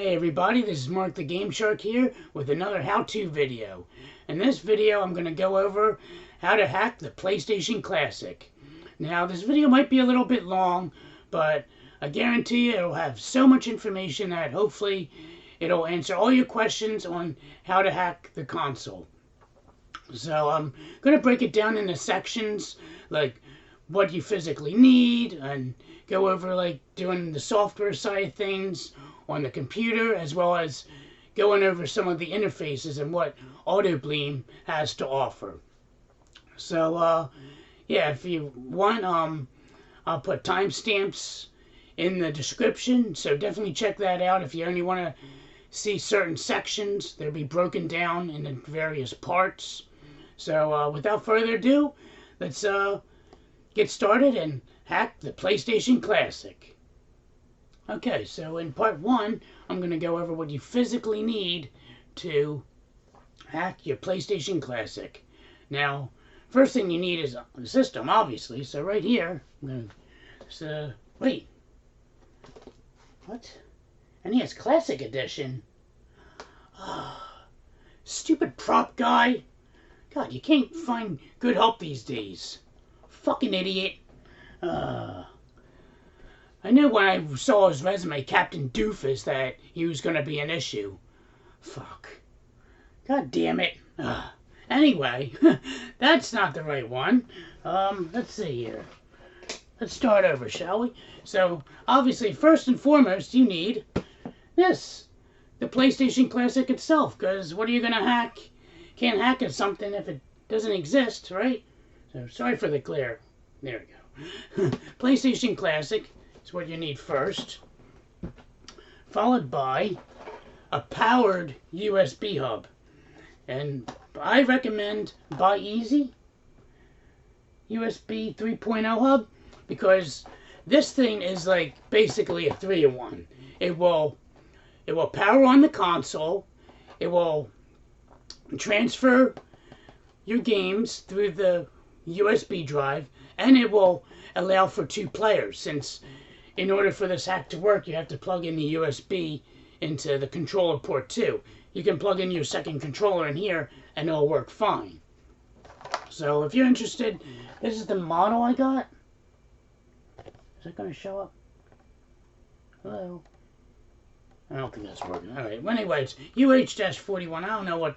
Hey everybody, this is Mark the Game Shark here with another how-to video. In this video I'm going to go over how to hack the PlayStation Classic. Now this video might be a little bit long, but I guarantee you it'll have so much information that hopefully it'll answer all your questions on how to hack the console. So I'm going to break it down into sections, like what you physically need, and go over like doing the software side of things on the computer, as well as going over some of the interfaces and what Autobleem has to offer. So yeah, if you want, I'll put timestamps in the description, so definitely check that out if you only want to see certain sections. They'll be broken down into various parts. So without further ado, let's get started and hack the PlayStation Classic. Okay, so in part 1, I'm going to go over what you physically need to hack your PlayStation Classic. Now, first thing you need is a system, obviously. So right here, I'm going to, wait, what? And he has Classic Edition. Stupid prop guy. God, you can't find good help these days. Fucking idiot. I knew when I saw his resume, Captain Doofus, that he was going to be an issue. Fuck. God damn it. Anyway, that's not the right one. Let's see here. Let's start over, shall we? So, obviously, first and foremost, you need this. The PlayStation Classic itself, because what are you going to hack? Can't hack at something if it doesn't exist, right? So, sorry for the glare. There we go. PlayStation Classic is what you need first, followed by a powered USB hub. And I recommend Buy Easy USB 3.0 hub, because this thing is like basically a 3-in-1. It will power on the console, it will transfer your games through the USB drive, and it will allow for 2 players, since in order for this hack to work you have to plug in the USB into the controller port too. You can plug in your second controller in here and it'll work fine. So if you're interested, this is the model I got. Is it going to show up? Hello? I don't think that's working. Alright, well anyway, it's UH-41. I don't know what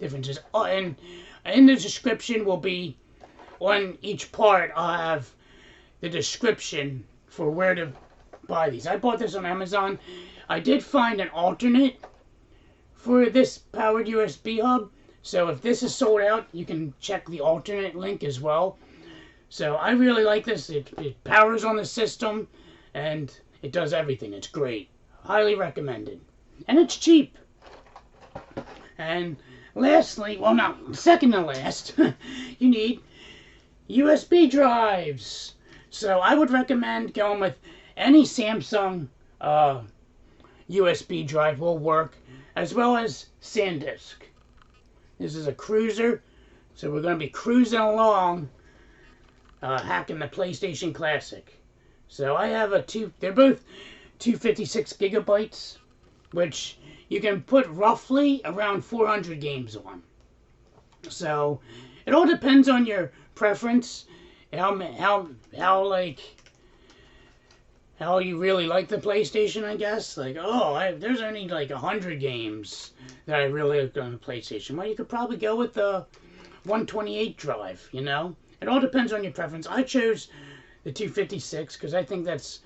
difference is. Oh, and in the description will be, on each part, I'll have the description for where to buy these. I bought this on Amazon. I did find an alternate for this powered USB hub. So if this is sold out, you can check the alternate link as well. So I really like this. It powers on the system and it does everything. It's great. Highly recommended. And it's cheap. And lastly, well not second to last, you need USB drives. So I would recommend going with any Samsung USB drive will work, as well as SanDisk. This is a cruiser, so we're going to be cruising along hacking the PlayStation Classic. So I have they're both 256 gigabytes, which you can put roughly around 400 games on. So it all depends on your preference, how you really like the PlayStation, I guess. Like, oh, there's only like 100 games that I really like on the PlayStation. Well, you could probably go with the 128 drive, you know? It all depends on your preference. I chose the 256 because I think that's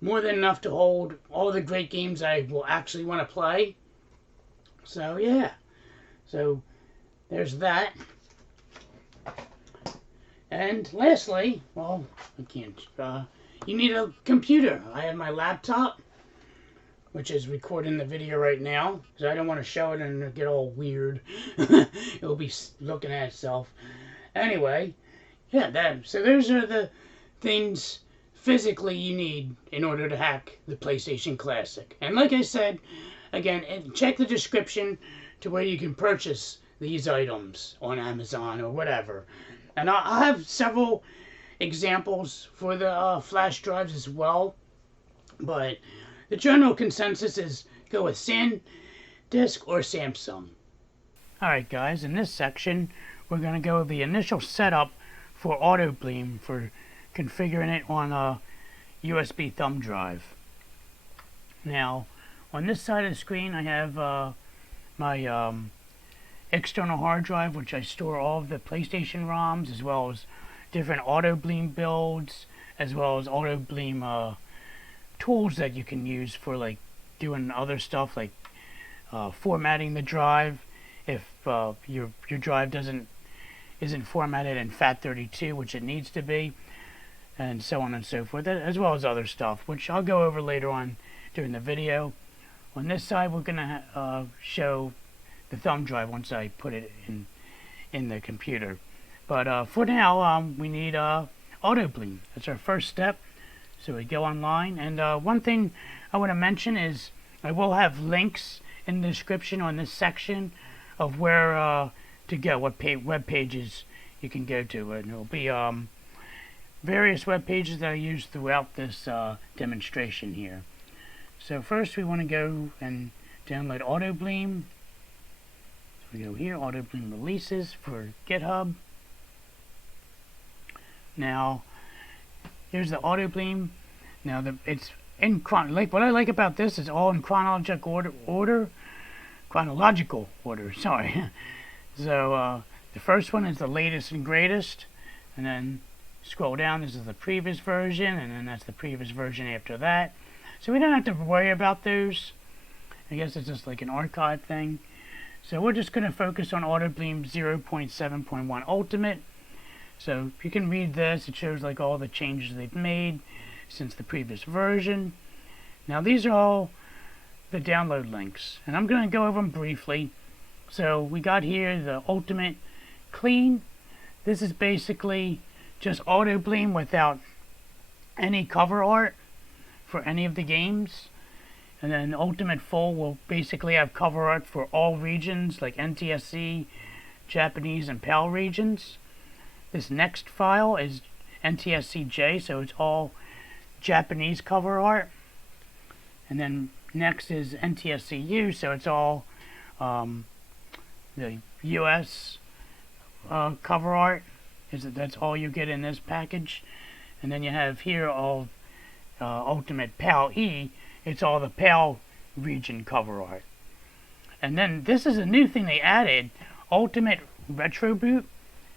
more than enough to hold all the great games I will actually want to play. So, yeah. So, there's that. And lastly, well, I can't, you need a computer. I have my laptop, which is recording the video right now, because I don't want to show it and get all weird. It'll be looking at itself. Anyway, yeah, so those are the things physically you need in order to hack the PlayStation Classic. And like I said, again, check the description to where you can purchase these items on Amazon or whatever. And I'll have several examples for the flash drives as well. But the general consensus is go with SanDisk or Samsung. Alright guys, in this section we're going to go over the initial setup for Autobleem for configuring it on a USB thumb drive. Now on this side of the screen I have my external hard drive, which I store all of the PlayStation ROMs as well as different Autobleem builds, as well as Autobleem tools that you can use for like doing other stuff like formatting the drive if your drive isn't formatted in FAT32, which it needs to be, and so on and so forth, as well as other stuff, which I'll go over later on during the video. On this side, we're gonna show the thumb drive once I put it in the computer. But for now, we need Autobleem. That's our first step. So we go online, and one thing I want to mention is I will have links in the description on this section of where to go, what web pages you can go to, and it'll be various web pages that I use throughout this demonstration here. So first we want to go and download Autobleem. So we go here, Autobleem releases for GitHub. Now here's the Autobleem. Now it's in what I like about this is all in chronological order. Sorry. So the first one is the latest and greatest, and then scroll down. This is the previous version, and then that's the previous version after that. So we don't have to worry about those. I guess it's just like an archive thing. So we're just going to focus on Autobleem 0.7.1 Ultimate. So you can read this. It shows like all the changes they've made since the previous version. Now these are all the download links, and I'm going to go over them briefly. So we got here the Ultimate Clean. This is basically just Autobleem without any cover art for any of the games. And then Ultimate Full will basically have cover art for all regions like NTSC, Japanese, and PAL regions. This next file is NTSCJ, so it's all Japanese cover art. And then next is NTSCU, so it's all the US cover art. That's all you get in this package. And then you have here all Ultimate PAL E. It's all the PAL region cover art. And then this is a new thing they added, Ultimate Retroboot.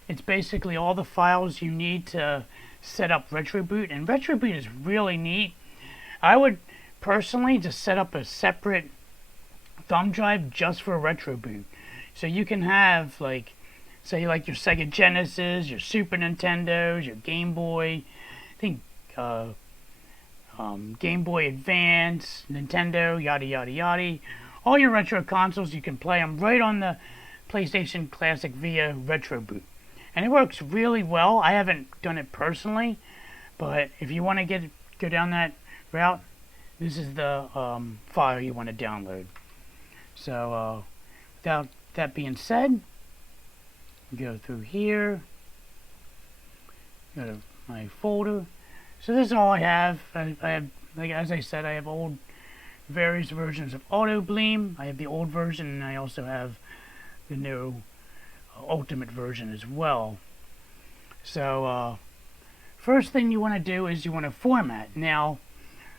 It's basically all the files you need to set up Retroboot, and Retroboot is really neat. I would personally just set up a separate thumb drive just for Retroboot. So you can have like, say like your Sega Genesis, your Super Nintendos, your Game Boy, I think Game Boy Advance, Nintendo, yada yada yada. All your retro consoles, you can play them right on the PlayStation Classic via Retroboot. And it works really well. I haven't done it personally, but if you want to go down that route, this is the file you want to download. So without that being said, go through here, go to my folder. So this is all I have. I have, like as I said, I have various versions of Autobleem. I have the old version, and I also have the new Ultimate version as well. So first thing you want to do is you want to format. Now,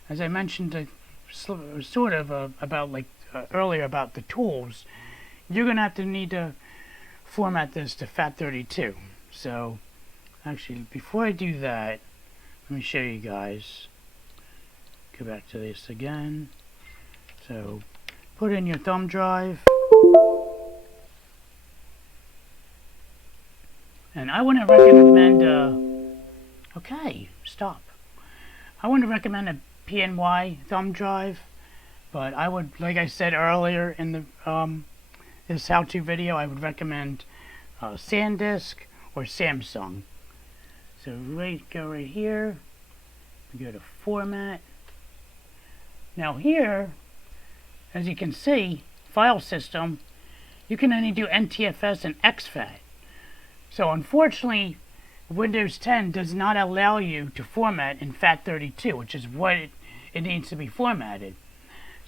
as I mentioned sort of about like earlier about the tools, you're gonna need to format this to FAT32. So actually, before I do that, let me show you guys. Go back to this again. So put in your thumb drive. And I want to recommend, okay, stop. I want to recommend a PNY thumb drive, but I would, like I said earlier in the this how-to video, I would recommend SanDisk or Samsung. So go right here, we go to Format. Now here, as you can see, file system, you can only do NTFS and exFAT. So unfortunately, Windows 10 does not allow you to format in FAT32, which is what it needs to be formatted.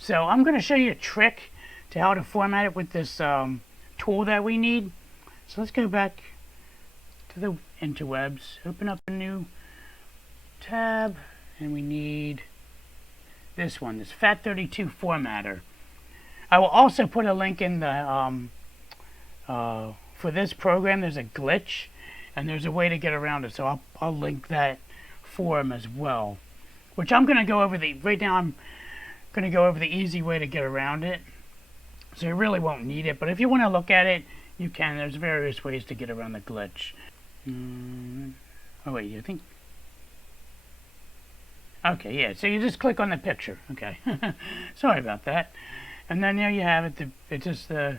So I'm going to show you a trick to how to format it with this tool that we need. So let's go back to the interwebs, open up a new tab, and we need this one, this FAT32 formatter. I will also put a link in the for this program. There's a glitch and there's a way to get around it, so I'll link that form as well, which I'm going to go over right now. I'm going to go over the easy way to get around it, so you really won't need it, but if you want to look at it, you can. There's various ways to get around the glitch. Oh wait, you think? Okay, yeah, so you just click on the picture. Okay, sorry about that. And then there you have it. It's just the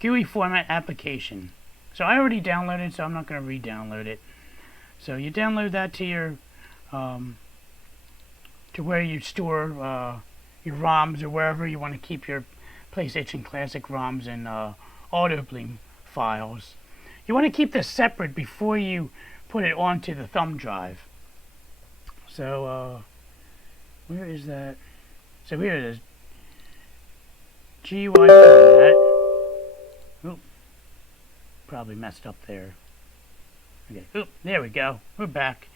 GUI format application. So I already downloaded it, so I'm not going to re-download it. So you download that to your to where you store your ROMs, or wherever you want to keep your PlayStation Classic ROMs and Autobleem files. You want to keep this separate before you put it onto the thumb drive. So where is that? So here it is. GUI format. Oop. Probably messed up there. Okay. Oop. There we go. We're back.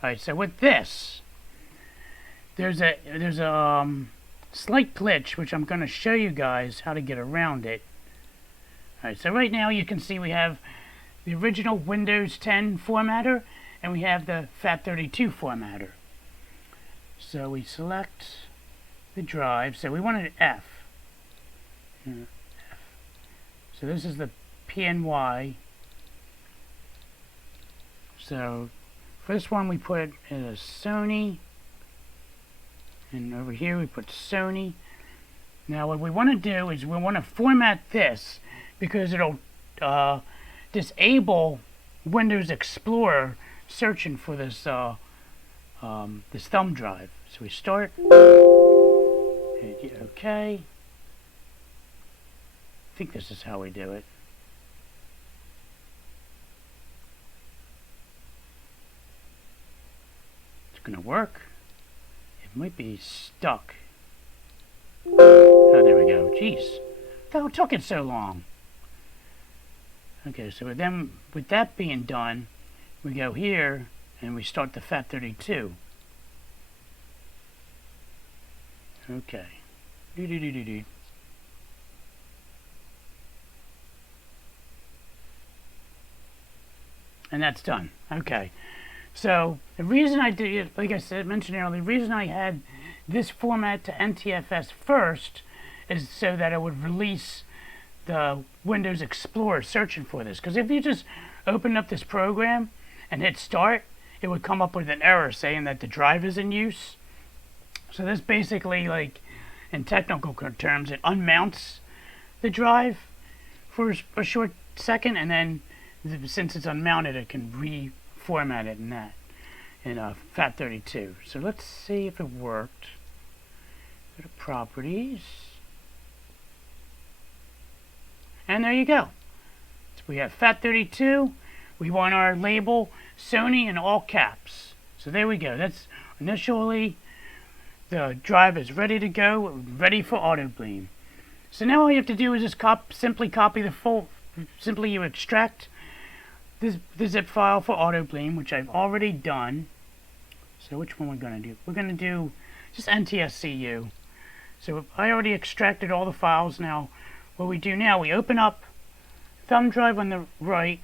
All right. So with this, there's a slight glitch, which I'm going to show you guys how to get around it. All right. So right now you can see we have the original Windows 10 formatter, and we have the FAT32 formatter. So we select the drive. So we wanted F. So this is the PNY. So for this one we put a Sony, and over here we put Sony. Now what we want to do is we want to format this because it'll disable Windows Explorer searching for this this thumb drive. So we start, hit OK. I think this is how we do it. It's gonna work. It might be stuck. Oh, there we go. Jeez, how took it so long? Okay, so then with that being done, we go here and we start the FAT32. Okay. Do. And that's done. Okay. So the reason I did, like I said, mentioned earlier, the reason I had this format to NTFS first is so that it would release the Windows Explorer searching for this. Because if you just open up this program and hit start, it would come up with an error saying that the drive is in use. So this basically, like in technical terms, it unmounts the drive for a short second, and then since it's unmounted, it can reformat it in FAT32. So let's see if it worked. Go to properties, and there you go. So we have FAT32. We want our label Sony in all caps. So there we go. That's initially the drive is ready to go, ready for Autobleem. So now all you have to do is just simply copy the full. Simply you extract the zip file for Autobleem, which I've already done. So which one we're going to do? We're going to do just NTSCU. So I already extracted all the files. Now what we do now, we open up thumb drive on the right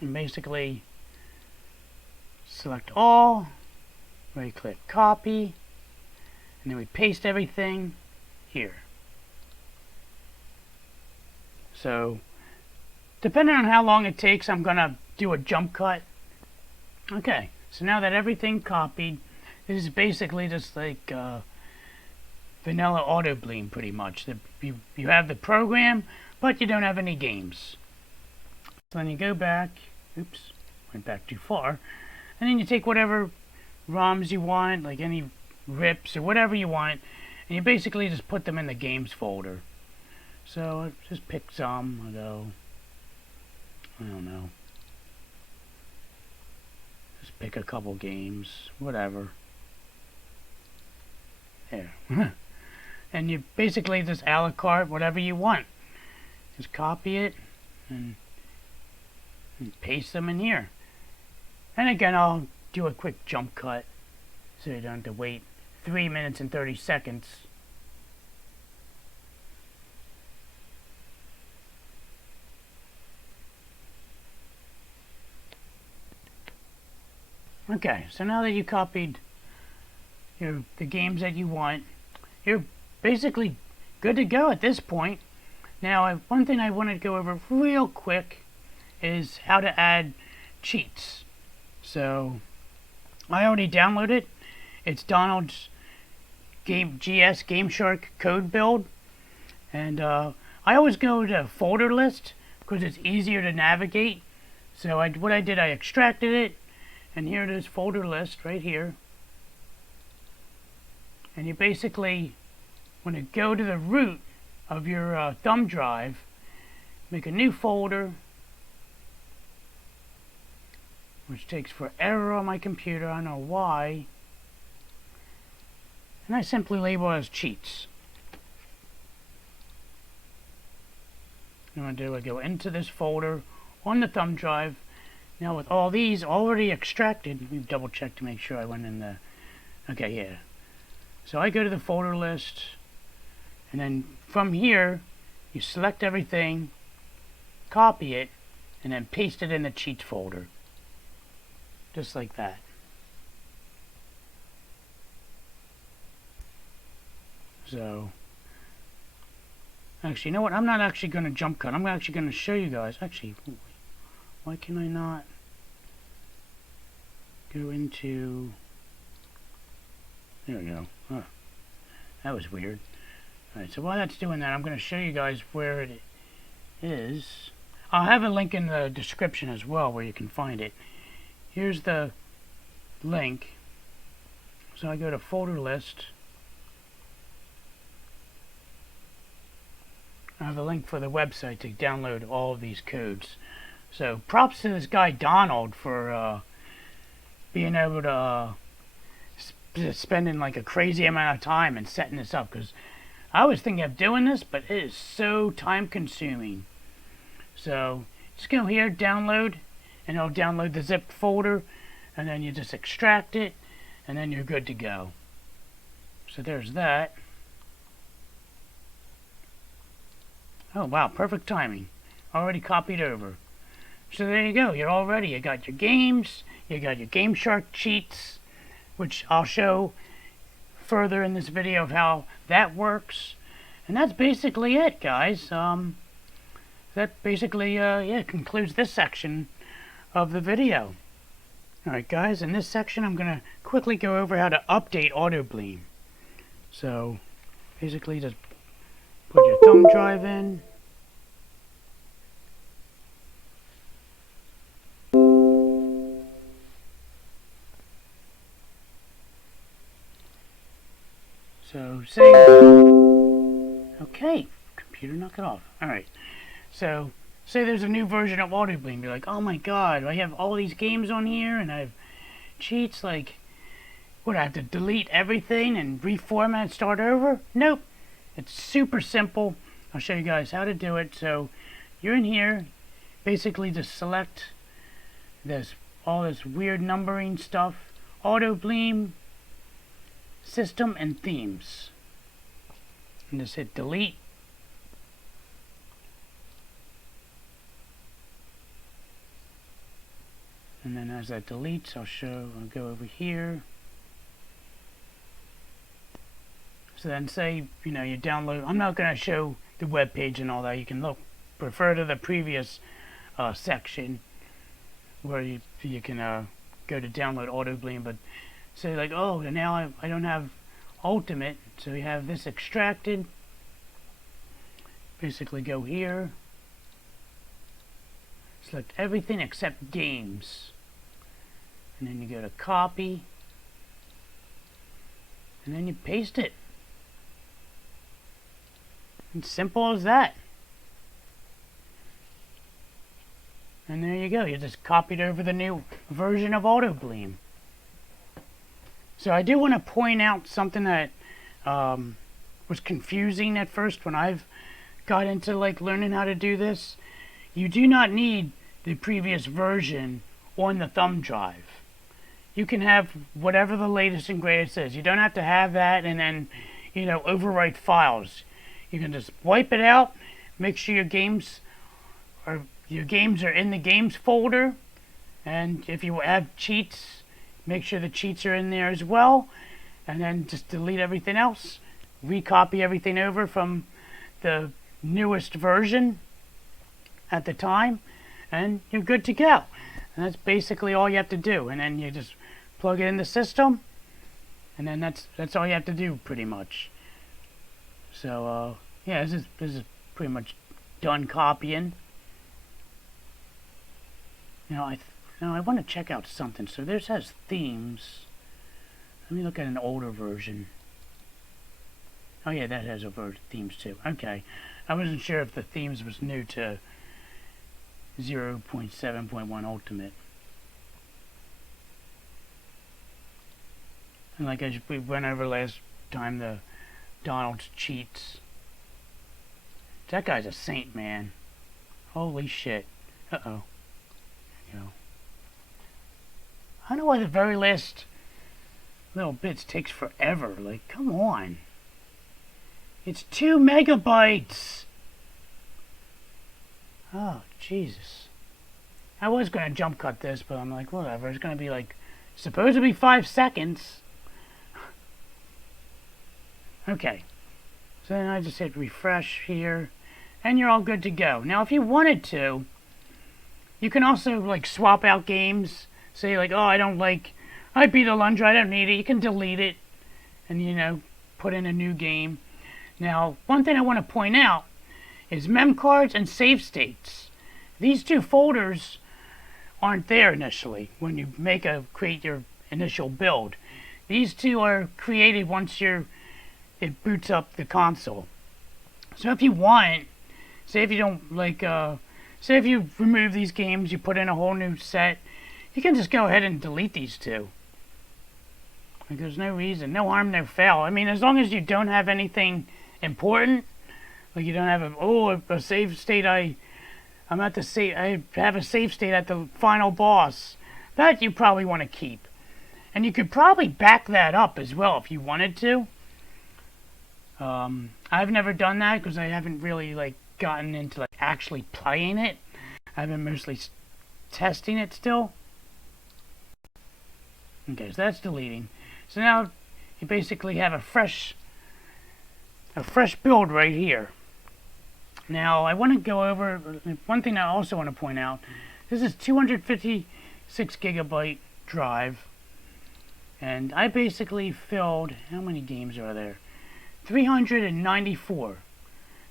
and basically select all, right click copy, and then we paste everything here. So depending on how long it takes, I'm going to do a jump cut. Okay, so now that everything copied, this is basically just like vanilla Autobleem pretty much. You have the program, but you don't have any games. So then you go back, oops, went back too far, and then you take whatever ROMs you want, like any rips or whatever you want, and you basically just put them in the games folder. So I'll just pick some, I'll go, I don't know, just pick a couple games, whatever. There. and you basically just a la carte whatever you want. Just copy it and paste them in here. And again, I'll do a quick jump cut so you don't have to wait 3 minutes and 30 seconds. Okay, so now that you copied the games that you want, you're basically good to go at this point. Now, one thing I want to go over real quick is how to add cheats. So, I already downloaded it. It's Donald's GS Game Shark code build. And I always go to folder list because it's easier to navigate. So what I did, I extracted it. And here it is, folder list right here. And you basically want to go to the root of your thumb drive, make a new folder, which takes forever on my computer, I don't know why. And I simply label it as cheats. And what I do, I go into this folder on the thumb drive. Now with all these already extracted, let me double check to make sure I went in the, okay, yeah. So I go to the folder list, and then from here, you select everything, copy it, and then paste it in the cheats folder. Just like that. So, actually, you know what? I'm not actually going to jump cut. I'm actually going to show you guys. Actually, why can I not go into... There we go. Huh. That was weird. Alright, so while that's doing that, I'm going to show you guys where it is. I'll have a link in the description as well where you can find it. Here's the link. So I go to folder list. I have a link for the website to download all of these codes. So props to this guy Donald for being able to spending like a crazy amount of time and setting this up, because I was thinking of doing this, but it is so time consuming. So just go here, download, and it'll download the zipped folder, and then you just extract it, and then you're good to go. So there's that. Oh wow, perfect timing. Already copied over. So there you go, you're all ready. You got your games, you got your Game Shark cheats, which I'll show further in this video of how that works. And that's basically it, guys. That basically yeah, concludes this section of the video. Alright guys, in this section I'm going to quickly go over how to update Autobleem. So basically just put your thumb drive in. So say, okay, computer, knock it off. Alright, so say there's a new version of Autobleem. You're like, oh my god, I have all these games on here and I have cheats. Like, what, I have to delete everything and reformat and start over? Nope, it's super simple. I'll show you guys how to do it. So you're in here, basically just select this, all this weird numbering stuff, Autobleem, System and Themes, and just hit delete. And then as that deletes, I'll go over here. So then say, you know, you download, I'm not going to show the web page and all that. You can refer to the previous section where you can go to download Autobleem. But say like, oh, now I don't have Ultimate, so you have this extracted. Basically go here, select everything except games, and then you go to copy, and then you paste it. It's simple as that. And there you go, you just copied over the new version of Autobleem. So I do want to point out something that was confusing at first when I've got into like learning how to do this. You do not need the previous version on the thumb drive. You can have whatever the latest and greatest is. You don't have to have that and then, overwrite files. You can just wipe it out, make sure your games are in the games folder, and if you have cheats, make sure the cheats are in there as well, and then just delete everything else, recopy everything over from the newest version at the time, and you're good to go. And that's basically all you have to do. And then you just plug it in the system, and then that's all you have to do pretty much. So yeah, this is pretty much done copying. Now I want to check out something. So this has themes. Let me look at an older version. Oh yeah, that has over themes too. Okay, I wasn't sure if the themes was new to 0.7.1 Ultimate. And like we went over last time, the Donald's cheats. That guy's a saint, man. Holy shit. Uh-oh. There you go. I don't know why the very last little bits takes forever. Like, come on. It's 2 megabytes. Oh, Jesus. I was going to jump cut this, but I'm like, whatever. It's going to be like, supposed to be 5 seconds. Okay. So then I just hit refresh here, and you're all good to go. Now, if you wanted to, you can also, like, swap out games. Say, like, oh, I beat Alundra, I don't need it. You can delete it and, put in a new game. Now, one thing I want to point out is mem cards and save states. These two folders aren't there initially when you create your initial build. These two are created once it boots up the console. So if you want, say if you don't like, say if you remove these games, you put in a whole new set, you can just go ahead and delete these two. Like, there's no reason, no harm, no foul. I mean, as long as you don't have anything important, like you don't have a save state. I have a save state at the final boss that you probably want to keep, and you could probably back that up as well if you wanted to. I've never done that because I haven't really like gotten into like actually playing it. I've been mostly testing it still. Okay, so that's deleting. So now you basically have a fresh build right here. Now I want to go over one thing I also want to point out. This is 256 gigabyte drive, and I basically filled, how many games are there? 394.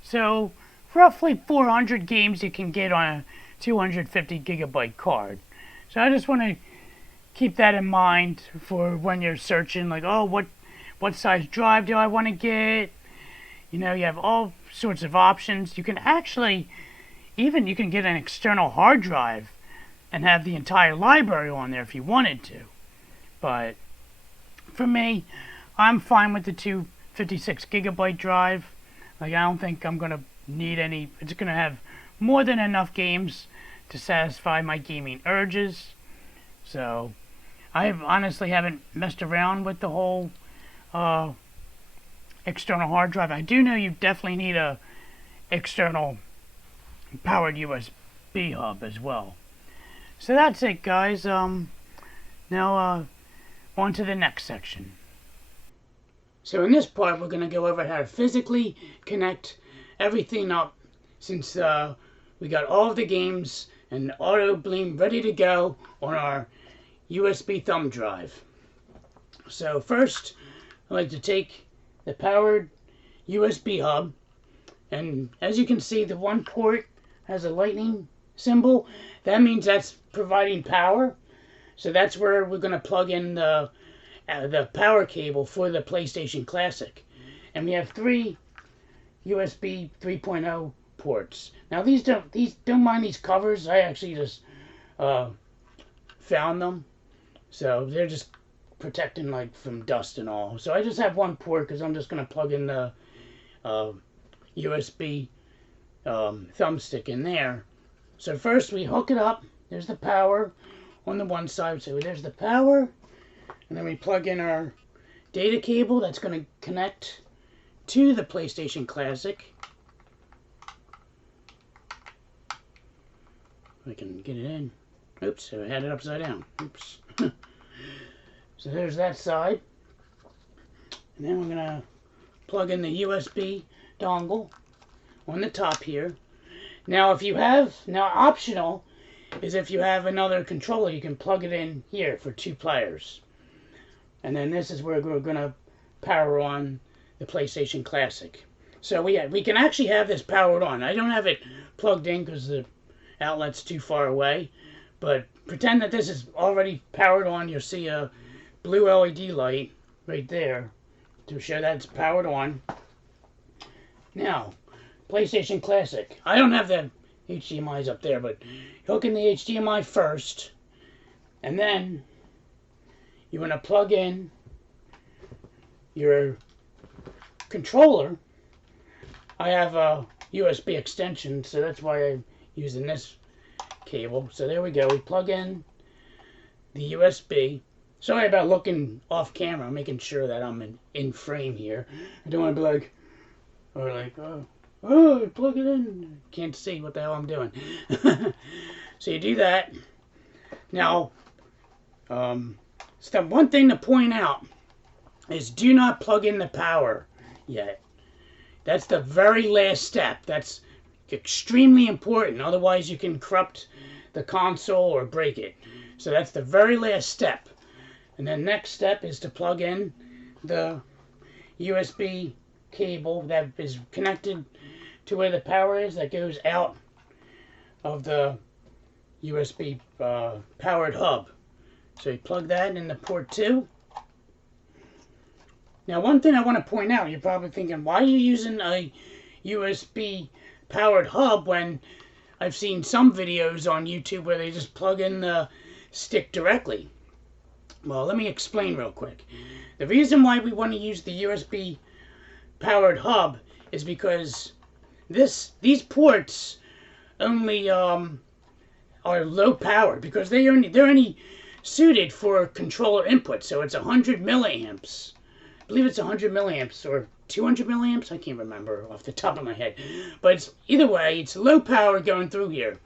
So roughly 400 games you can get on a 250 gigabyte card. So I just want to keep that in mind for when you're searching, like, oh, what size drive do I want to get? You have all sorts of options. You can actually, you can get an external hard drive and have the entire library on there if you wanted to. But for me, I'm fine with the 256 gigabyte drive. Like, I don't think I'm going to need any. It's going to have more than enough games to satisfy my gaming urges. So I honestly haven't messed around with the whole external hard drive. I do know you definitely need a external powered USB hub as well. So that's it, guys. Now on to the next section. So in this part, we're going to go over how to physically connect everything up, since we got all of the games and Autobleem ready to go on our USB thumb drive. So first, I like to take the powered USB hub, and as you can see, the one port has a lightning symbol. That means that's providing power. So that's where we're going to plug in the power cable for the PlayStation Classic. And we have 3 USB 3.0 ports. Now don't mind these covers. I actually just found them. So they're just protecting like from dust and all. So I just have one port because I'm just going to plug in the USB thumbstick in there. So first we hook it up. There's the power on the one side. So there's the power. And then we plug in our data cable that's going to connect to the PlayStation Classic. I can get it in. Oops, I had it upside down. Oops. So there's that side. And then we're going to plug in the USB dongle on the top here. Now if you have, optional is if you have another controller, you can plug it in here for 2 players. And then this is where we're going to power on the PlayStation Classic. So we can actually have this powered on. I don't have it plugged in because the outlet's too far away. But pretend that this is already powered on. You'll see a blue LED light right there to show that it's powered on. Now, PlayStation Classic. I don't have the HDMIs up there, but hook in the HDMI first. And then you want to plug in your controller. I have a USB extension, so that's why I'm using this cable. So there we go. We plug in the USB. Sorry about looking off camera. I'm making sure that I'm in frame here. I don't want to be like, or like, oh, plug it in. Can't see what the hell I'm doing. So you do that. Now, so one thing to point out is do not plug in the power yet. That's the very last step. That's extremely important. Otherwise, you can corrupt the console or break it. So that's the very last step. And then next step is to plug in the USB cable that is connected to where the power is, that goes out of the USB powered hub. So you plug that in the port 2. Now one thing I want to point out, you're probably thinking, why are you using a USB powered hub when I've seen some videos on YouTube where they just plug in the stick directly? Well, let me explain real quick. The reason why we want to use the USB powered hub is because these ports only are low powered because they're only suited for controller input. So it's 100 milliamps. I believe it's 100 milliamps or 200 milliamps. I can't remember off the top of my head. But either way, it's low power going through here.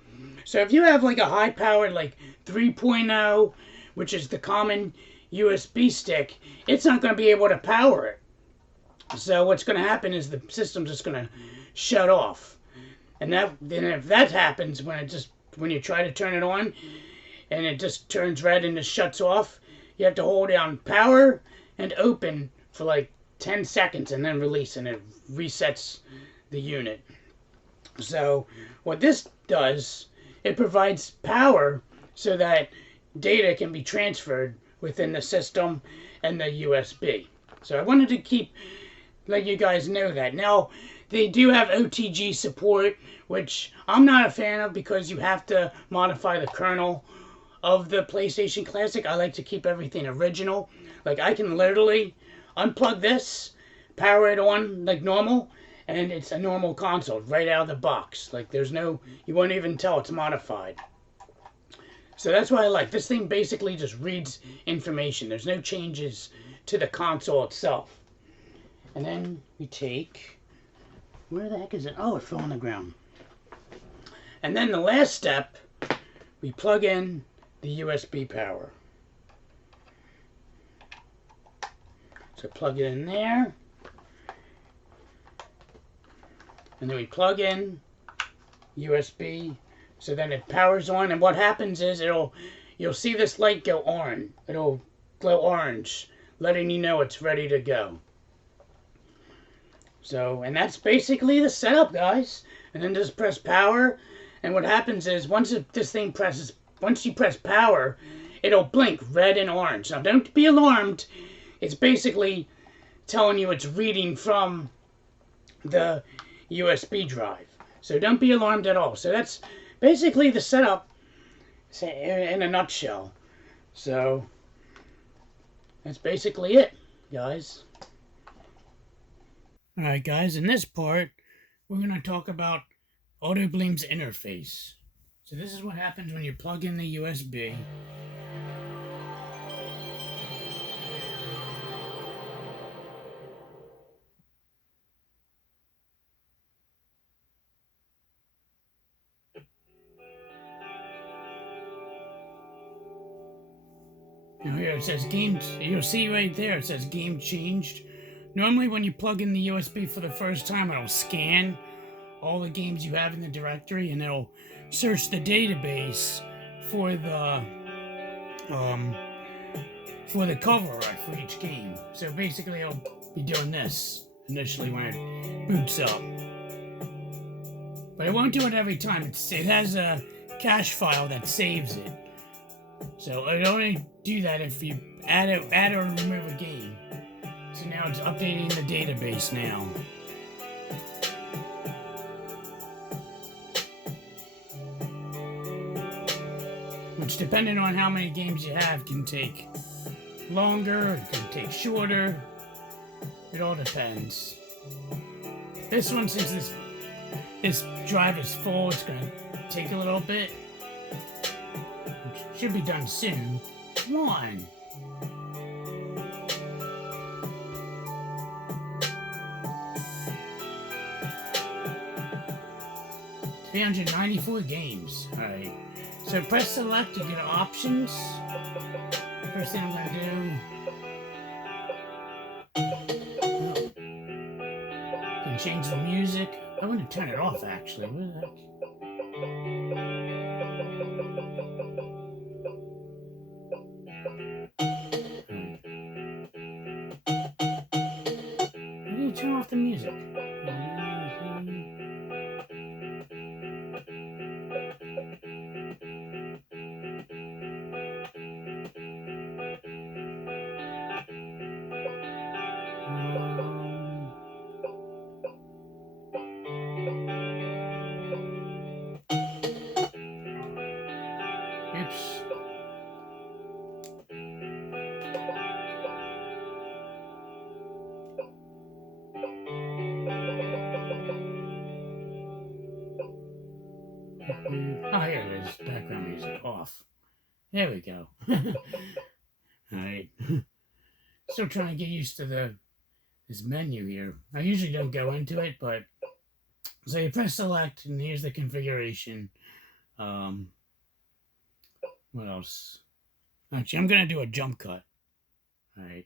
So if you have like a high powered like 3.0, which is the common USB stick, it's not going to be able to power it. So what's going to happen is the system's just going to shut off. And then if that happens, when you try to turn it on and it just turns red and just shuts off, you have to hold down power and open for like 10 seconds and then release, and it resets the unit. So what this does, it provides power so that data can be transferred within the system and the USB. So I wanted to let you guys know that. Now, they do have OTG support, which I'm not a fan of because you have to modify the kernel of the PlayStation Classic. I like to keep everything original. Like, I can literally unplug this, power it on like normal, and it's a normal console right out of the box. Like, you won't even tell it's modified. So that's why I like this thing. Basically just reads information. There's no changes to the console itself. And then we take, where the heck is it? Oh, it fell on the ground. And then the last step, we plug in the USB power. So plug it in there. And then we plug in USB. So then it powers on, and what happens is you'll see this light go orange. It'll glow orange, letting you know it's ready to go. So, and that's basically the setup, guys. And then just press power, and what happens is once you press power, it'll blink red and orange. Now don't be alarmed. It's basically telling you it's reading from the USB drive. So don't be alarmed at all. So that's basically the setup in a nutshell. So that's basically it, guys. Alright guys, in this part, we're going to talk about Autobleem's interface. So this is what happens when you plug in the USB. Now here it says games, you'll see right there it says game changed. Normally when you plug in the USB for the first time, it'll scan all the games you have in the directory and it'll search the database for the cover art for each game. So basically it'll be doing this initially when it boots up. But it won't do it every time. It has a cache file that saves it. So it'll only do that if you add or remove a game. So now it's updating the database now. Which, depending on how many games you have, can take longer, it can take shorter. It all depends. This one, since this drive is full, it's going to take a little bit. Which should be done soon. Come on. $394 games. Alright. So press select to get options. First thing I'm going to do. Can change the music. I want to turn it off actually. What the heck? How do you turn off the music? Oops. Oh, here it is. Background music off. There we go. Alright. Still trying to get used to this menu here. I usually don't go into it, but so you press select and here's the configuration. What else? Actually, I'm gonna do a jump cut. Alright.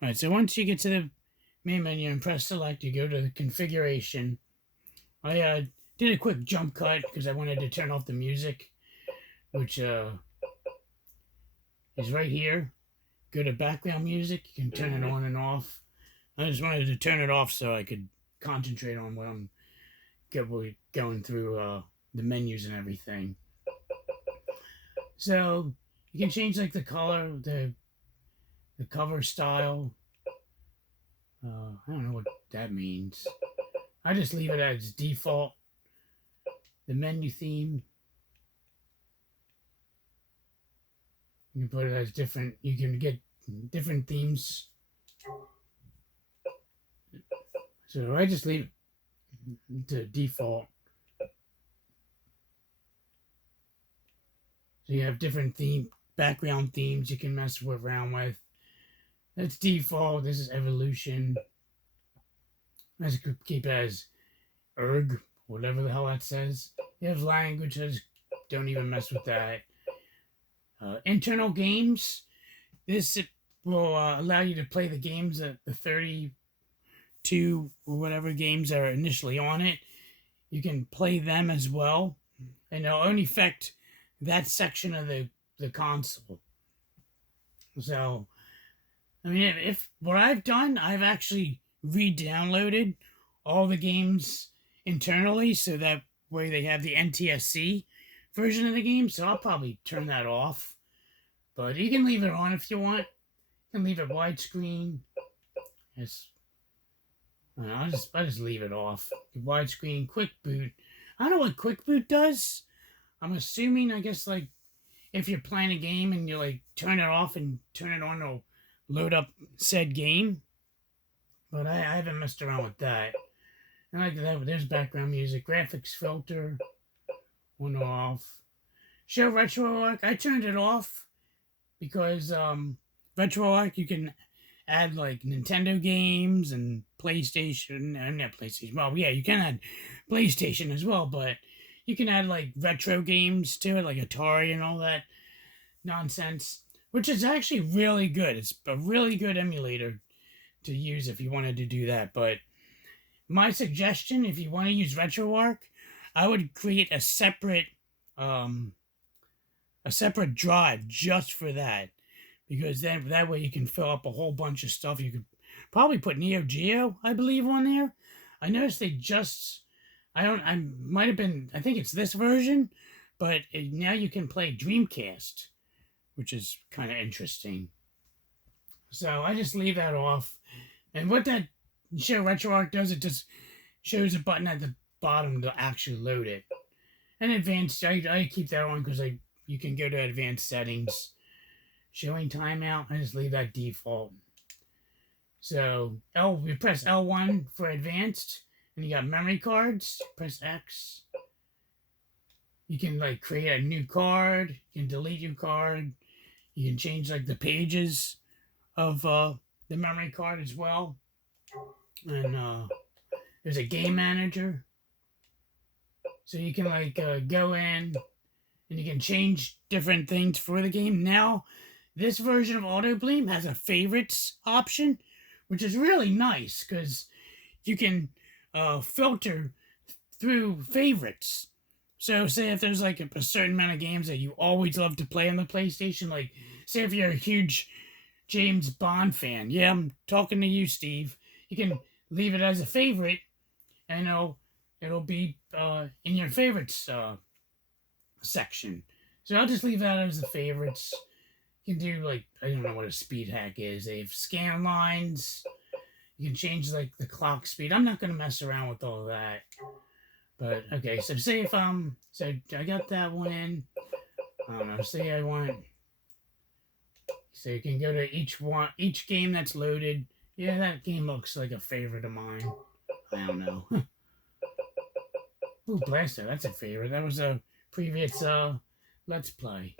Alright, so once you get to the main menu and press select, you go to the configuration. I did a quick jump cut because I wanted to turn off the music, which is right here. Go to background music, you can turn it on and off. I just wanted to turn it off so I could concentrate on what I'm going through the menus and everything. So you can change like the color, the cover style. I don't know what that means. I just leave it as default. The menu theme. You can put it as different. You can get different themes. So I just leave it to default. So you have different background themes you can mess around with. That's default. This is evolution. Let's keep it as erg, whatever the hell that says. You have language. Don't even mess with that. Internal games. This will allow you to play the games that the 32 or whatever games are initially on it. You can play them as well, and it'll only affect that section of the console. So, I mean, if what I've done, I've actually re-downloaded all the games internally, so that way they have the NTSC version of the game. So I'll probably turn that off, but you can leave it on if you want. You can leave it widescreen. I just leave it off. Widescreen, quick boot. I don't know what quick boot does. I'm assuming, I guess, like if you're playing a game and you like turn it off and turn it on, it'll load up said game. But I haven't messed around with that. I like that. There's background music, graphics filter, on or off. Show RetroArch. I turned it off because RetroArch you can add like Nintendo games and PlayStation, and not PlayStation. Well, yeah, you can add PlayStation as well, but you can add like retro games to it, like Atari and all that nonsense, which is actually really good. It's a really good emulator to use if you wanted to do that. But my suggestion, if you want to use RetroArch, I would create um, a separate drive just for that, because then that way you can fill up a whole bunch of stuff. You could probably put Neo Geo, I believe, on there. I noticed they just, I might have been, I think it's this version, but now you can play Dreamcast, which is kind of interesting. So I just leave that off. And what that show RetroArch does, it just shows a button at the bottom to actually load it. And advanced, I keep that on because you can go to advanced settings. Showing timeout, I just leave that default. So we press L1 for advanced, and you got memory cards. Press X. You can like create a new card. You can delete your card. You can change like the pages of the memory card as well. And there's a game manager, so you can like go in and you can change different things for the game. Now, this version of Autobleem has a favorites option, which is really nice because you can filter through favorites. So, say if there's like a certain amount of games that you always love to play on the PlayStation, like say if you're a huge James Bond fan, yeah, I'm talking to you, Steve. You can leave it as a favorite, and it'll be in your favorites section. So I'll just leave that as the favorites. You can do like, I don't know what a speed hack is. They have scan lines. You can change like the clock speed. I'm not gonna mess around with all of that. But okay, so say if so I got that one in. I don't know, say I want, so you can go to each game that's loaded. Yeah, that game looks like a favorite of mine. I don't know. Ooh, Blaster, that's a favorite. That was a previous Let's Play.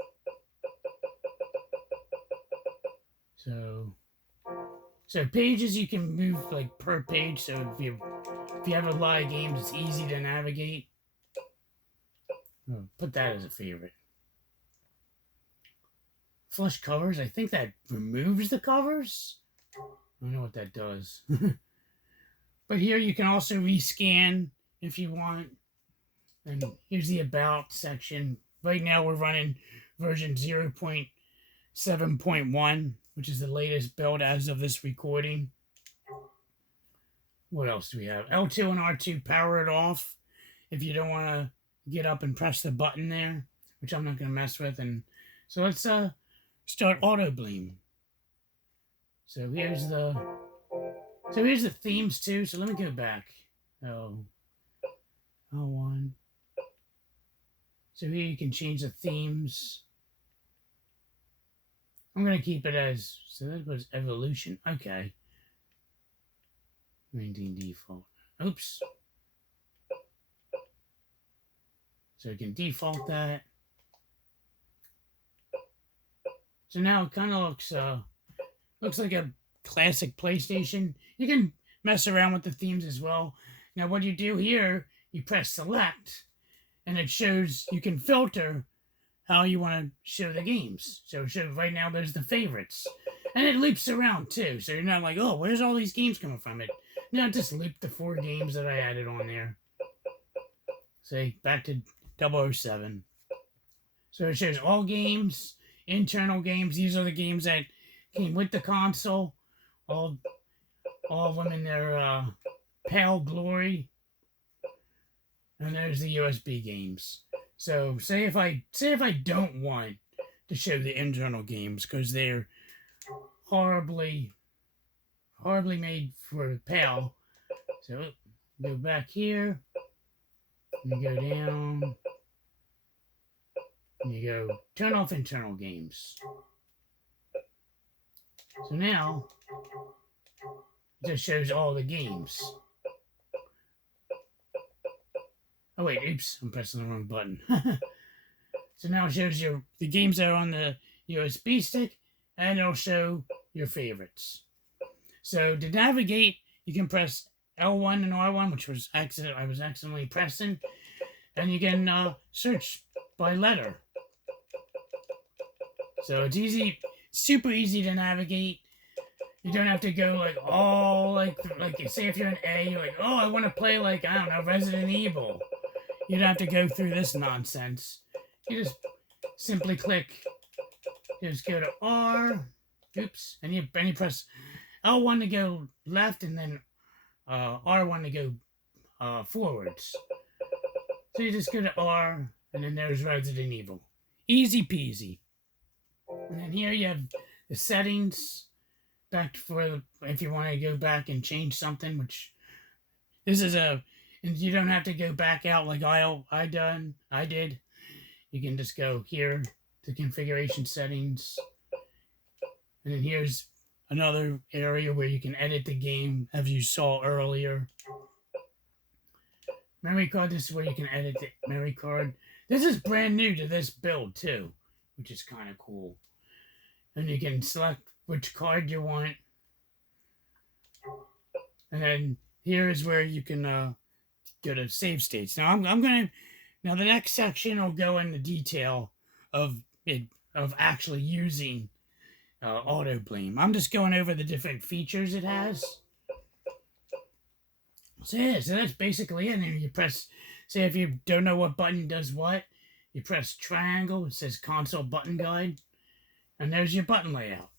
So pages you can move like per page. So if you have a lot of games, it's easy to navigate. Put that as a favorite. Flush covers. I think that removes the covers. I don't know what that does. But here you can also rescan if you want. And here's the about section. Right now we're running version 0.7.1, which is the latest build as of this recording. What else do we have? L2 and R2 power it off if you don't want to get up and press the button there, which I'm not going to mess with. And so let's start Autobleem. So here's the themes too. So let me go back. One. So here you can change the themes. I'm going to keep it as, so that was evolution. Okay. Maintain default. Oops. So you can default that. So now it kind of looks like a classic PlayStation. You can mess around with the themes as well. Now what you do here, you press select, and it shows, you can filter how you want to show the games. So right now there's the favorites. And it loops around too. So you're not like, oh, where's all these games coming from? It now just looped the 4 games that I added on there. Say back to 007. So it shows all games, internal games. These are the games that came with the console. All of them in their pale glory. And there's the USB games. So say if I don't want to show the internal games because they're horribly made for PAL. So go back here, and you go down, and you go turn off internal games. So now, it just shows all the games. Oh wait, oops, I'm pressing the wrong button. So now it shows you the games that are on the USB stick, and it'll show your favorites. So to navigate, you can press L1 and R1, which was I was accidentally pressing, and you can search by letter. So it's easy, super easy to navigate. You don't have to go like all like say if you're an A, you're like, oh, I want to play like, I don't know, Resident Evil. You don't have to go through this nonsense. You just simply click. You just go to R. Oops, and you press L1 to go left, and then R1 to go forwards. So you just go to R, and then there's Resident Evil. Easy peasy. And then here you have the settings. Back for if you want to go back and change something, which this is and you don't have to go back out like I did. You can just go here to configuration settings, and then here's another area where you can edit the game as you saw earlier. Memory card, this is where you can edit the memory card. This is brand new to this build too, which is kind of cool. And you can select which card you want. And then here is where you can go to save states. Now now the next section will go into detail of actually using Autobleem. I'm just going over the different features it has. So yeah, so that's basically it. And you press, say if you don't know what button does what, you press triangle, it says console button guide, and there's your button layout.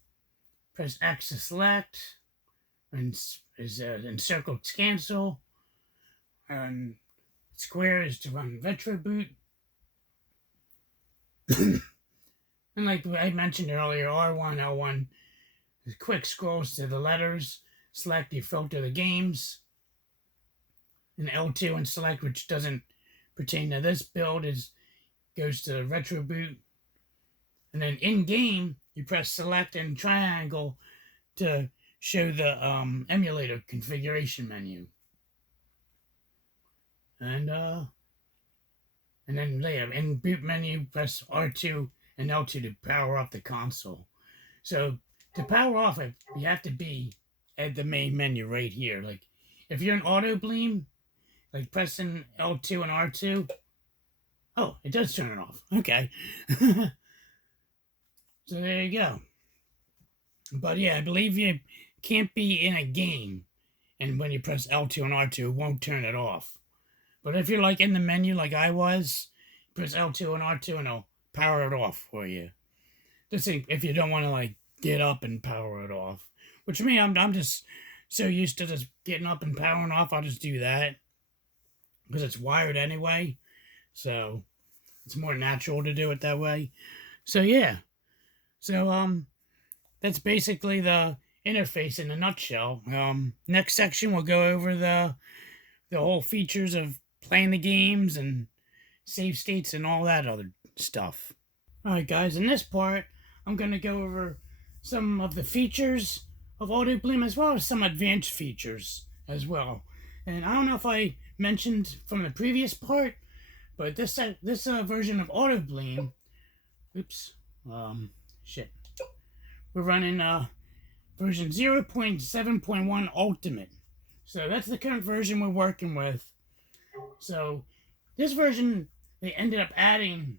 Press X to select, and circle to cancel, and square is to run retro boot. And like I mentioned earlier, R1, L1, quick scrolls to the letters, select, you filter the games, and L2 and select, which doesn't pertain to this build, goes to retro boot. And then in game, you press select and triangle to show the emulator configuration menu. And then there, in boot menu, press R2 and L2 to power off the console. So to power off it, you have to be at the main menu right here. Like if you're in Autobleem, like pressing L2 and R2, oh, it does turn it off. Okay. So there you go. But yeah, I believe you can't be in a game, and when you press L2 and R2, it won't turn it off. But if you're like in the menu like I was, press L2 and R2 and it'll power it off for you. Just if you don't want to like get up and power it off. Which me, I'm just so used to just getting up and powering off, I'll just do that. Because it's wired anyway. So it's more natural to do it that way. So yeah. So that's basically the interface in a nutshell. Next section we'll go over the whole features of playing the games and save states and all that other stuff. Alright guys, in this part I'm going to go over some of the features of Autobleem as well as some advanced features as well. And I don't know if I mentioned from the previous part, but this version of Autobleem, oops, shit. We're running version 0.7.1 Ultimate. So that's the current version we're working with. So this version, they ended up adding,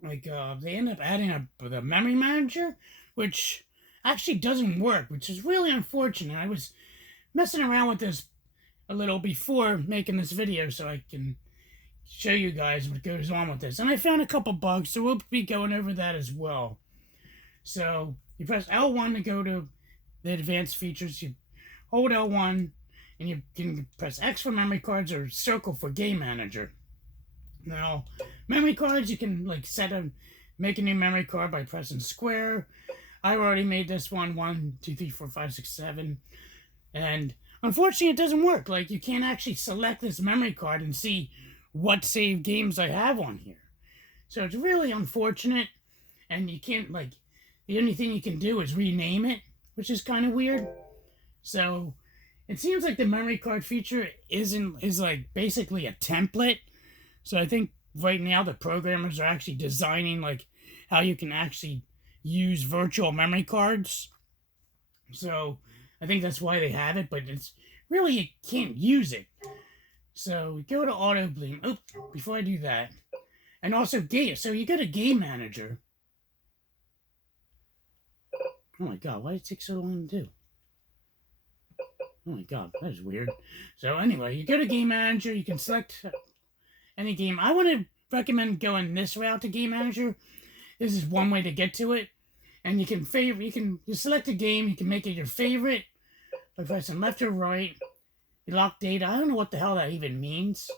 the memory manager, which actually doesn't work, which is really unfortunate. I was messing around with this a little before making this video so I can show you guys what goes on with this. And I found a couple bugs, so we'll be going over that as well. So you press L1 to go to the advanced features. You hold L1 and you can press X for memory cards or circle for game manager. Now, memory cards, you can like make a new memory card by pressing square. I already made this one 1, 2, 3, 4, 5, 6, 7. And unfortunately, it doesn't work. Like, you can't actually select this memory card and see what saved games I have on here. So it's really unfortunate. And you can't, like, the only thing you can do is rename it. which is kind of weird. So it seems like the memory card feature is like basically a template. So I think right now the programmers are actually designing like how you can actually use virtual memory cards. So I think that's why they have it, but it's really you can't use it. So we go to Autobleem. Oh, before I do that, and also game. So you go to Game Manager. Oh my God, why did it take so long to do? Oh my God, that is weird. So anyway, you go to Game Manager. You can select any game. I want to recommend going this route to Game Manager. This is one way to get to it, and you can you select a game. You can make it your favorite by pressing left or right. You lock data. I don't know what the hell that even means.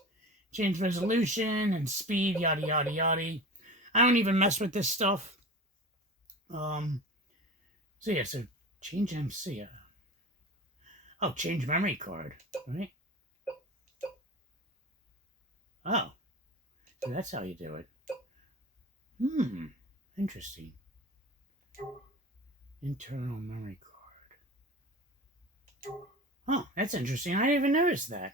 Change resolution and speed, yada yada yada. I don't even mess with this stuff. So yeah, so change MC. Oh, change memory card, right? Oh, so that's how you do it. Interesting. Internal memory card. Oh, that's interesting. I didn't even notice that.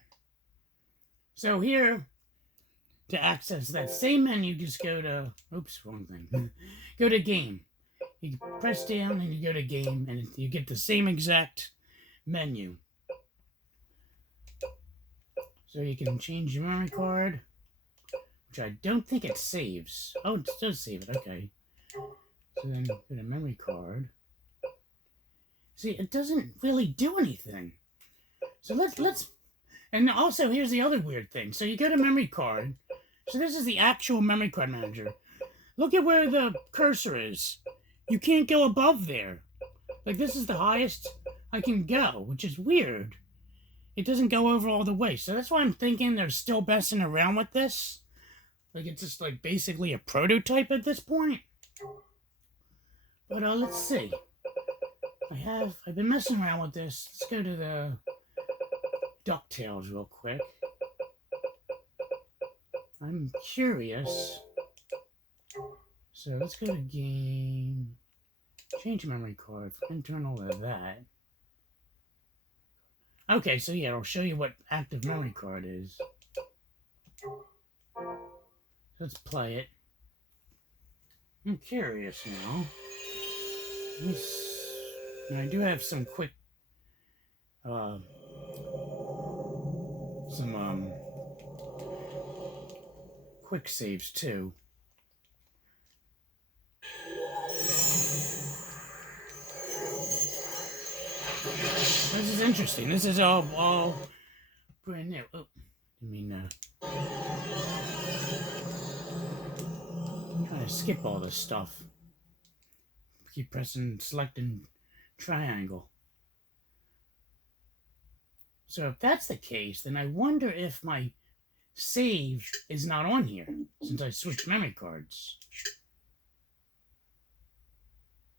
So here, to access that same menu, just go to, oops, wrong thing. Go to game. You press down and you go to game, and you get the same exact menu. So you can change your memory card, which I don't think it saves. Oh, it does save it, okay. So then go to memory card. See, it doesn't really do anything. So let's, and also here's the other weird thing. So you go to memory card. So this is the actual memory card manager. Look at where the cursor is. You can't go above there. Like this is the highest I can go, which is weird. It doesn't go over all the way. So that's why I'm thinking they're still messing around with this. Like it's just like basically a prototype at this point. But let's see. I've been messing around with this. Let's go to the DuckTales real quick. I'm curious. So let's go to game. Change memory card from internal to that. Okay, so yeah, it'll show you what active memory card is. Let's play it. I'm curious now. And I do have some quick, quick saves too. This is interesting. This is all brand new. Oh, I mean, I'm trying to skip all this stuff. Keep pressing, selecting triangle. So if that's the case, then I wonder if my save is not on here since I switched memory cards.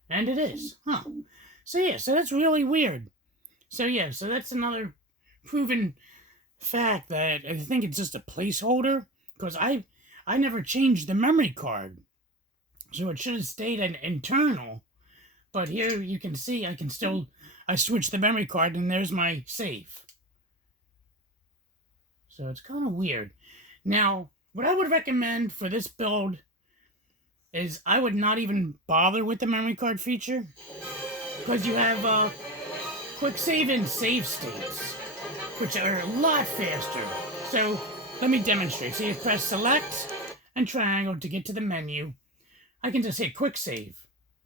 And it is, huh? So yeah, so that's really weird. So yeah, so that's another proven fact that I think it's just a placeholder because I never changed the memory card. So it should have stayed an internal. But here you can see I switched the memory card and there's my save. So it's kind of weird. Now, what I would recommend for this build is I would not even bother with the memory card feature because you have quick save and save states, which are a lot faster. So let me demonstrate. So you press select and triangle to get to the menu. I can just hit quick save.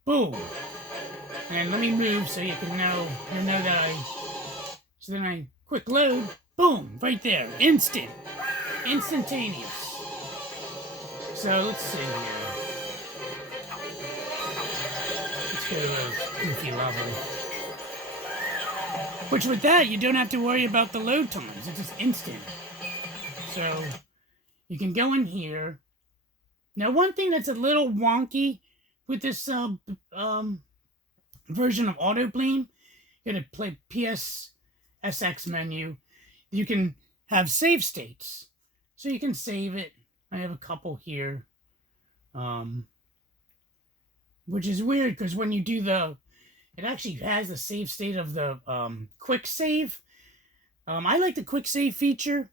Boom. And let me move so you know that so then I quick load. Boom, right there. Instantaneous. So let's see here. Let's go to a goofy level. Which with that, you don't have to worry about the load times. It's just instant. So you can go in here. Now, one thing that's a little wonky with this version of Autobleem, you gotta play PSSX menu. You can have save states. So you can save it. I have a couple here. Which is weird because when you do it actually has the save state of the quick save. I like the quick save feature,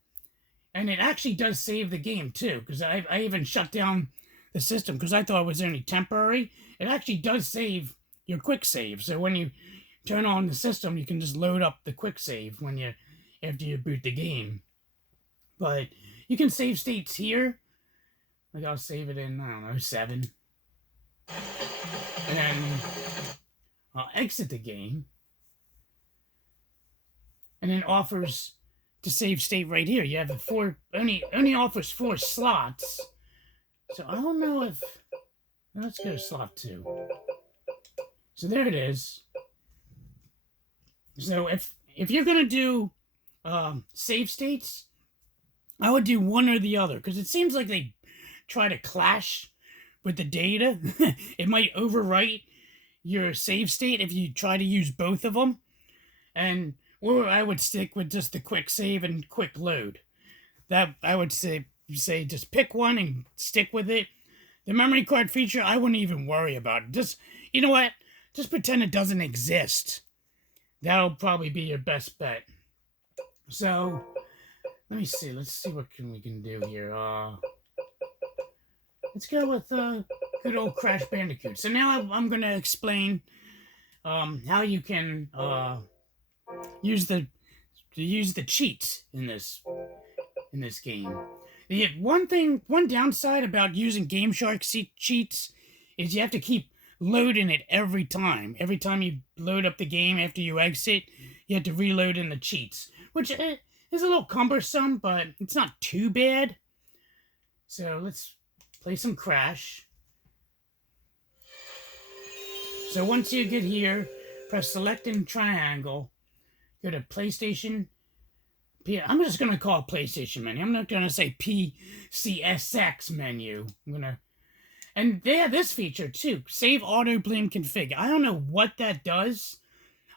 and it actually does save the game too, because I even shut down the system because I thought it was only temporary. It actually does save your quick save, so when you turn on the system, you can just load up the quick save after you boot the game. But you can save states here. Like I'll save it in, I don't know, 7. And then I'll exit the game. And then offers to save state right here. You have the only offers 4 slots. So I don't know if, let's go to slot 2. So there it is. So if you're gonna do save states, I would do one or the other, because it seems like they try to clash with the data. It might overwrite your save state if you try to use both of them. Or I would stick with just the quick save and quick load. That I would say just pick one and stick with it. The memory card feature, I wouldn't even worry about it. Just, you know what? Just pretend it doesn't exist. That'll probably be your best bet. So, let me see. Let's see what we can do here. Let's go with good old Crash Bandicoot. So now I'm going to explain how you can use the cheats in this game. The one downside about using GameShark cheats is you have to keep loading it every time. Every time you load up the game after you exit, you have to reload in the cheats, which is a little cumbersome, but it's not too bad. So let's play some Crash. So once you get here, press select and triangle. Go to PlayStation. I'm just going to call it PlayStation menu. I'm not going to say PCSX menu. And they have this feature too. Save Autobleem config. I don't know what that does.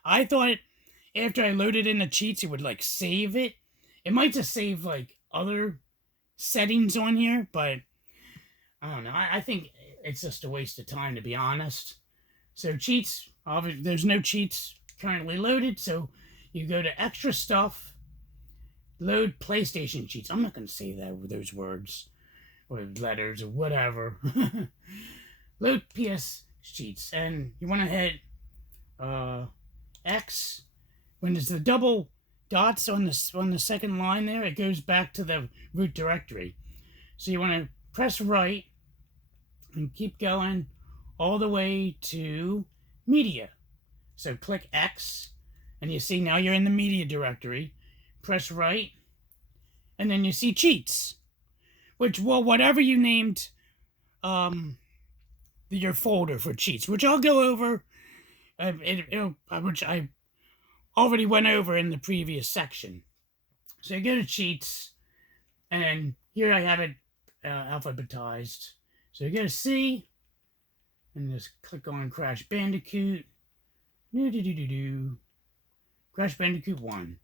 I thought after I loaded in the cheats, it would like save it. It might just save like other settings on here, but I don't know. I think it's just a waste of time, to be honest. So cheats, obviously there's no cheats currently loaded, so you go to extra stuff, load PlayStation cheats. I'm not going to say those words or letters or whatever. Load PS cheats, and you want to hit X. When there's the double dots on the second line there, it goes back to the root directory. So you want to press right and keep going all the way to media. So click X, and you see now you're in the media directory. Press right, and then you see cheats, which, well, whatever you named your folder for cheats, which I'll go over, which I already went over in the previous section. So you go to cheats, and here I have it alphabetized. So you go to C, and just click on Crash Bandicoot. Crash Bandicoot 1.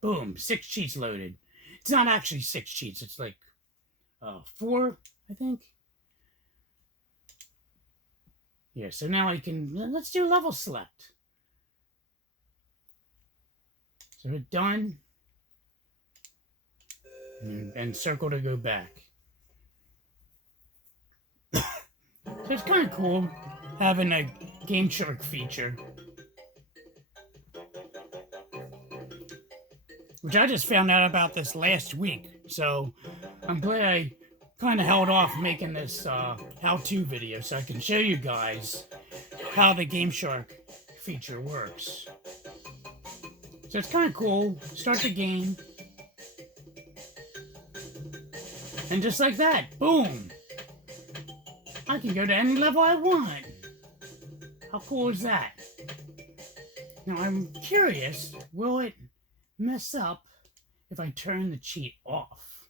Boom, 6 cheats loaded. It's not actually 6 cheats, it's like 4, I think. Yeah, so now I can, let's do level select. So hit done. And circle to go back. So it's kind of cool having a GameShark feature, which I just found out about this last week. So I'm glad I kind of held off making this how-to video so I can show you guys how the GameShark feature works. So it's kind of cool. Start the game. And just like that, boom! I can go to any level I want. How cool is that? Now I'm curious, will it mess up if I turn the cheat off?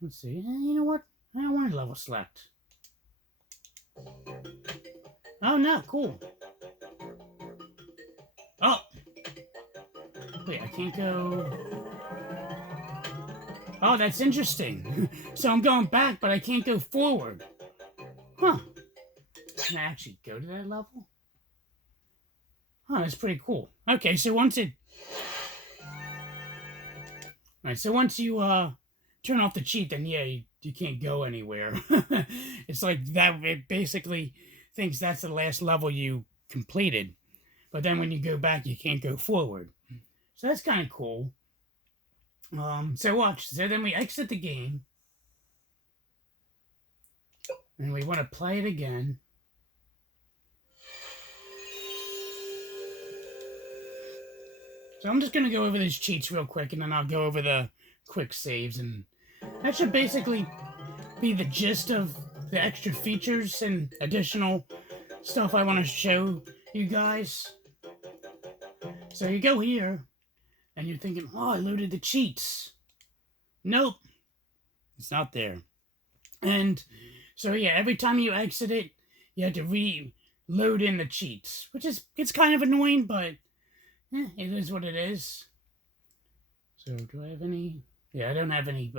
Let's see. You know what? I don't want to level select. Oh no, cool. Oh! Wait, I can't go... Oh, that's interesting. So I'm going back, but I can't go forward. Huh. Can I actually go to that level? Oh, that's pretty cool. Okay, so once it... Alright, so once you turn off the cheat, then yeah, you can't go anywhere. It's like that, it basically thinks that's the last level you completed. But then when you go back, you can't go forward. So that's kind of cool. So watch. So then we exit the game. And we want to play it again. So I'm just going to go over these cheats real quick, and then I'll go over the quick saves. And that should basically be the gist of the extra features and additional stuff I want to show you guys. So you go here, and you're thinking, oh, I loaded the cheats. Nope. It's not there. And so yeah, every time you exit it, you have to reload in the cheats, which is, it's kind of annoying, but it is what it is. So do I have any? Yeah, I don't have any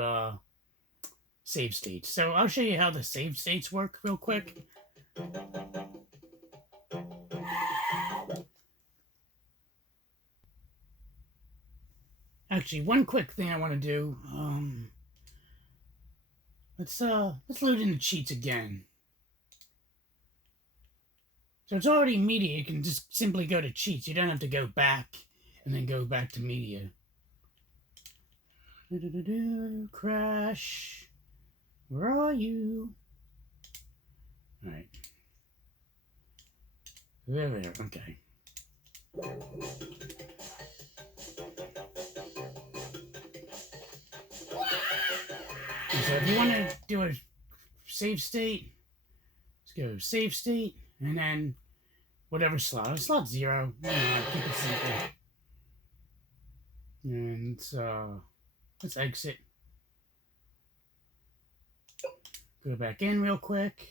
save states. So I'll show you how the save states work real quick. Actually, one quick thing I want to do. Let's load in the cheats again. So it's already media. You can just simply go to cheats. You don't have to go back and then go back to media. Crash. Where are you? All right. There. Okay. So if you want to do a save state, let's go save state, and then whatever slot. Slot 0. Keep it simple. And let's exit. Go back in real quick.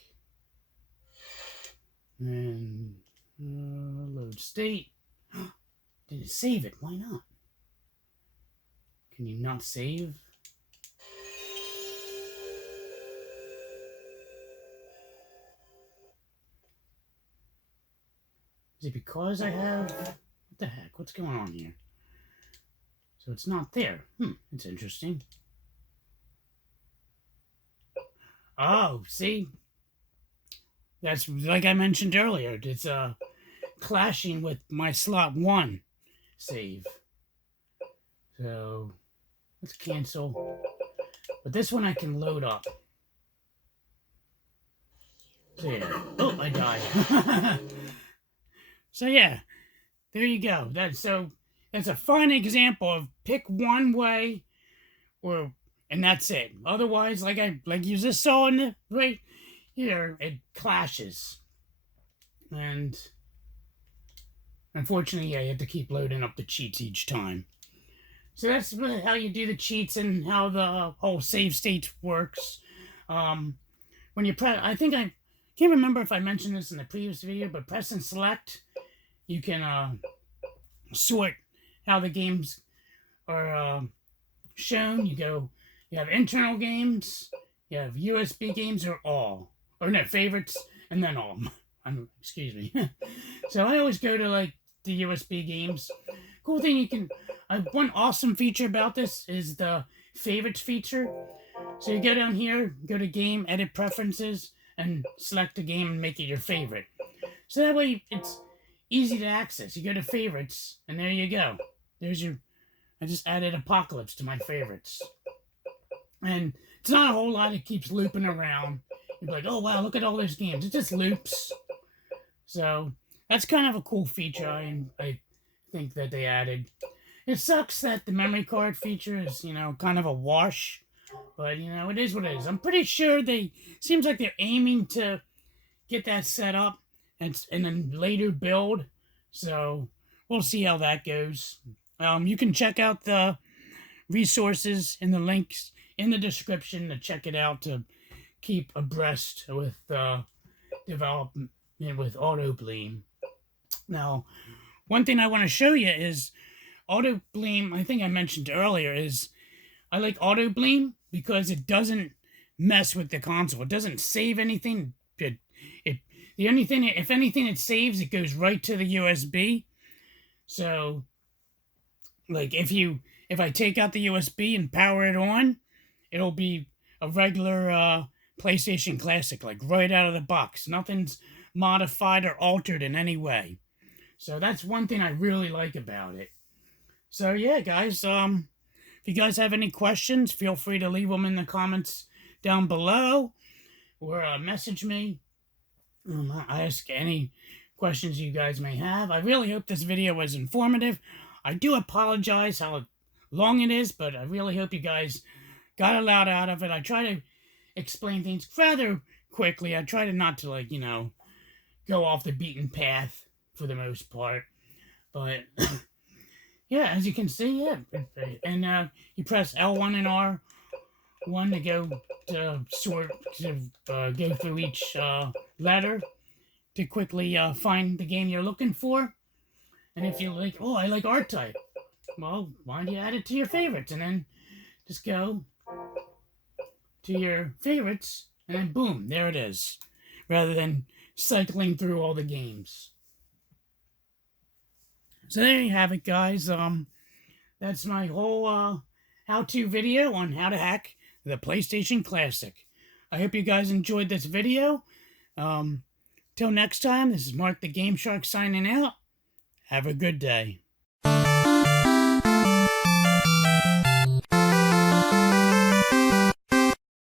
And load state. Did it save it? Why not? Can you not save? Is it because I have... What the heck? What's going on here? So it's not there. It's interesting. Oh, see? That's like I mentioned earlier. It's clashing with my slot 1 save. So let's cancel. But this one I can load up. So yeah. Oh, I died. So yeah, there you go. That's a fine example of pick one way, and that's it. Otherwise, like you just saw in the right here, it clashes. And unfortunately, yeah, you have to keep loading up the cheats each time. So that's really how you do the cheats and how the whole save state works. When you press, I can't remember if I mentioned this in the previous video, but press and select, you can sort how the games are shown. You have internal games, you have USB games, or all. Or no, favorites, and then all. Excuse me. So I always go to like the USB games. Cool thing one awesome feature about this is the favorites feature. So you go down here, go to game, edit preferences, and select a game and make it your favorite. So that way it's easy to access. You go to favorites, and there you go. I just added Apocalypse to my favorites. And it's not a whole lot. It keeps looping around. You're like, oh wow, look at all those games. It just loops. So that's kind of a cool feature I think that they added. It sucks that the memory card feature is, kind of a wash. But, it is what it is. I'm pretty sure seems like they're aiming to get that set up and then later build. So we'll see how that goes. You can check out the resources and the links in the description to check it out to keep abreast with development with Autobleem. Now, one thing I want to show you is Autobleem. I think I mentioned earlier is I like Autobleem because it doesn't mess with the console. It doesn't save anything. The only thing, if anything, it saves, it goes right to the USB. So, like, if I take out the USB and power it on, it'll be a regular PlayStation Classic, like right out of the box. Nothing's modified or altered in any way. So that's one thing I really like about it. So yeah, guys, if you guys have any questions, feel free to leave them in the comments down below, or message me. Ask any questions you guys may have. I really hope this video was informative. I do apologize how long it is, but I really hope you guys got a lot out of it. I try to explain things rather quickly. I try to not to, like, go off the beaten path for the most part. But yeah, as you can see, yeah. And you press L1 and R1 to go through each letter to quickly find the game you're looking for. And if you like, oh, I like art type, well, why don't you add it to your favorites, and then just go to your favorites, and then boom, there it is, rather than cycling through all the games. So there you have it, guys. That's my whole how-to video on how to hack the PlayStation Classic. I hope you guys enjoyed this video. Till next time, this is Mark the Game Shark signing out. Have a good day.